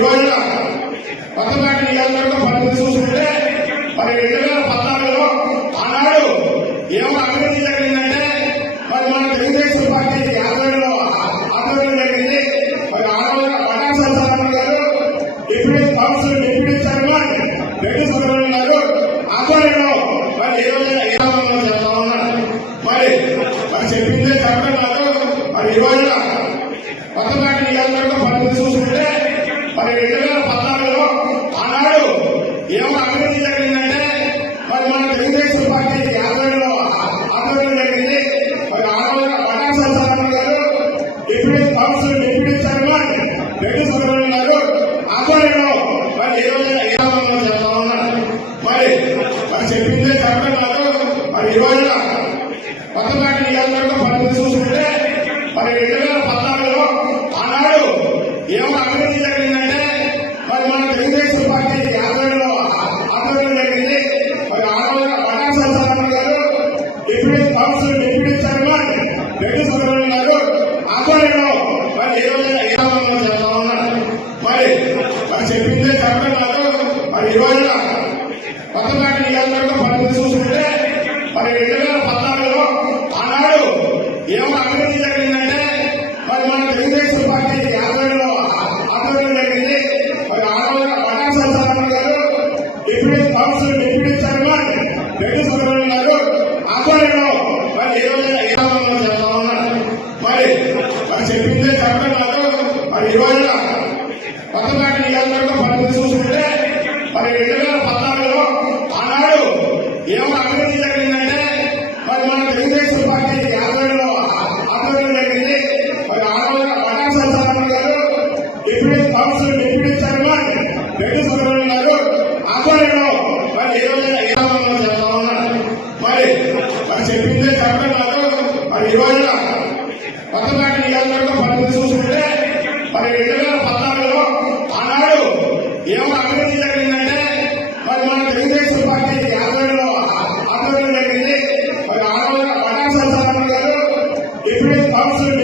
రోజున కొత్తపేట నియోజకవర్గం పరిమితి చూసుకుంటే మరి రెండు వేల పద్నాలుగులో ఆనాడు ఏమో అభివృద్ధి జరిగిందంటే మరి మన తెలుగుదేశం పార్టీ ఆధ్వర్యంలో ఆధ్వర్యం జరిగింది. మరి ఆడవాళ్ళ పటాస సత్యనారాయణ గారు deputy council deputy chairman Reddy Subrahmanyam గారు ఆధ్వర్యంలో మరి ఏ రోజున ఏ రామంలో ఉన్నారు? మరి మరి చెప్పిందే చెప్పడం కాదు. మరి ఈ రోజున కొత్తపేట ఆధ్వర్యంలో మరి ఏ రోజున ఏ రామంలో ఉన్నారు మరి మరి చెప్పిందే చెప్పడం కాదు మరి ఈ రోజున కొత్తపేట నియోజకవర్గం చూసుకుంటే మరి రెండు వేల పద్నాలుగులో ఆనాడు ఏమో అభివృద్ధి జరిగిందంటే మరి మన తెలుగుదేశం పార్టీ ఆధ్వర్యంలో ఆధ్వర్యం జరిగింది. మరి ఆడవాళ్ళ పటాస సత్యనారాయణ గారు deputy council deputy chairman Reddy Subrahmanyam గారు ఆధ్వర్యంలో మరి ఏ రోజున ఏ రామంలో చేస్తా ఉన్నారు మరి మరి చెప్పిందే చెప్పడం కాదు మరి ఈ రోజున కొత్తపేట నియోజకవర్గం పరిస్థితి చూసుకుంటే మరి రెండు వేల పద్నాలుగులో ఆనాడు ఏమో అభివృద్ధి జరిగిందంటే మరి మన తెలుగుదేశం పార్టీ ఆధ్వర్యంలో ఆధ్వర్యం జరిగింది. మరి ఆడవాళ్ళ పటాస సత్యనారాయణ గారు deputy council deputy chairman Reddy Subrahmanyam గారు ఆధ్వర్యంలో మరి ఏ రోజున ఏ చేస్తా ఉన్నారు మరి మరి చెప్పిందే చెప్పడం మరి ఈ రోజున మరి రెండు వేల పద్నాలుగులో ఆనాడు ఏమో అభివృద్ధి జరిగిందంటే మరి మన తెలుగుదేశం పార్టీ ఆధ్వర్యంలో ఆధ్వర్యం జరిగింది. మరి ఆడవాళ్ళ పటాస సత్యనారాయణ గారు deputy council deputy chairman Reddy Subrahmanyam గారు ఆధ్వర్యంలో మరి ఏ రోజున ఏ రామంలో చేస్తా ఉన్నారు. మరి మరి చెప్పిందే చెప్పడం మరి ఈ రోజున కొత్తపేట నియోజకవర్గం పరిస్థితి చూసుకుంటే మరి రెండు వేల పద్నాలుగులో ఆనాడు ఏమో అభివృద్ధి జరిగిందంటే మరి పార్టీ ఆధ్వర్యంలో ఆధ్వర్యం కౌన్సిల్